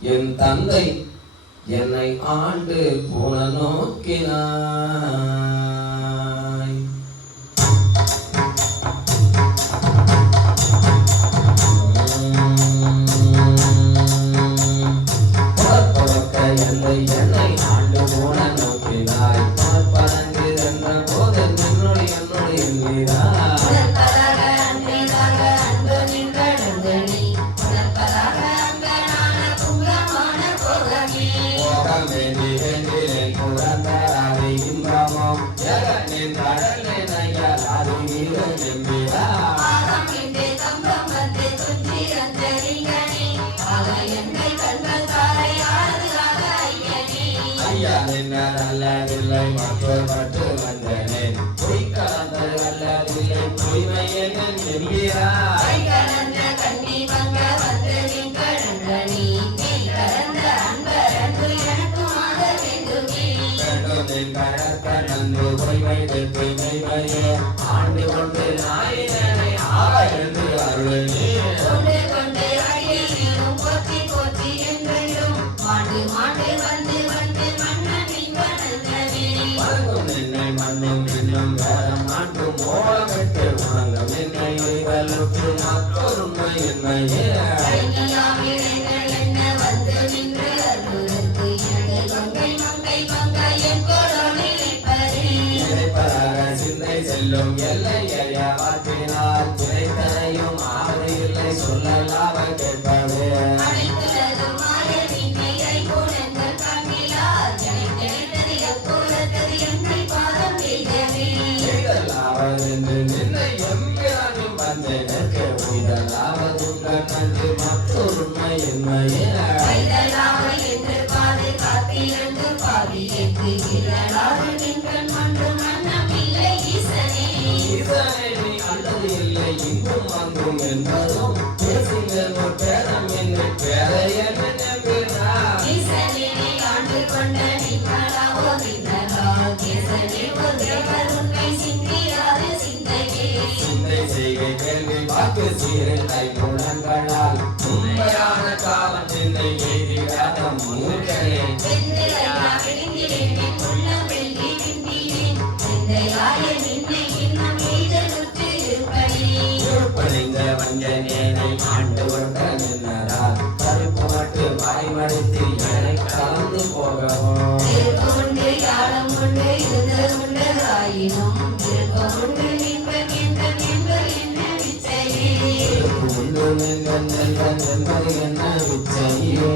என் தந்தை என்னை ஆண்டு குணநோக்கினாய். என்னை ஆண்டு குணநோக்கினாய். பறந்து என்ற போது என்னுடைய அல்லதில்லை மற்றொரு மற்ற வந்தனே பொய் கலந்து அல்லதில்லை பொய்மை என்ன என்கிறாய். நன்று பொய்மை பொய்மையே ஆண்டு கொண்டு நாயினே ஆழ்ந்து அருளே மண்ணும் இன்னும் வேறம் நாட்டும் ஓலமிட்டு உணங்கும் என்னை இவளுக்கு மற்றொருமை என்னையே சிந்தை செல்லும் எல்லை எறிய பார்ப்பினால் துணைத்தனையும் ஆறு இல்லை சொல்லலாவ கேட்பவே என்று நின்னை எம்பிரானும் வந்தேனே உயிரலாவது உங்கள் நன்று மற்றொருமை என்னையே அல்லது இல்லை இங்கும் அங்கும் என்பதும் பேசுங்கள் பேரம் என்னை பேர என்ன கேள்வி வாக்கு சீரலை முழங்களால் உண்மையான காலம் என்னை எதிராக மூர்க்கனே வஞ்சனேனை ஆண்டு கொண்ட நின்னரா கருப்பு மட்டு வாய்மடித்து என்னை கலந்து போகவும் என்பது என்ன விச்சையே.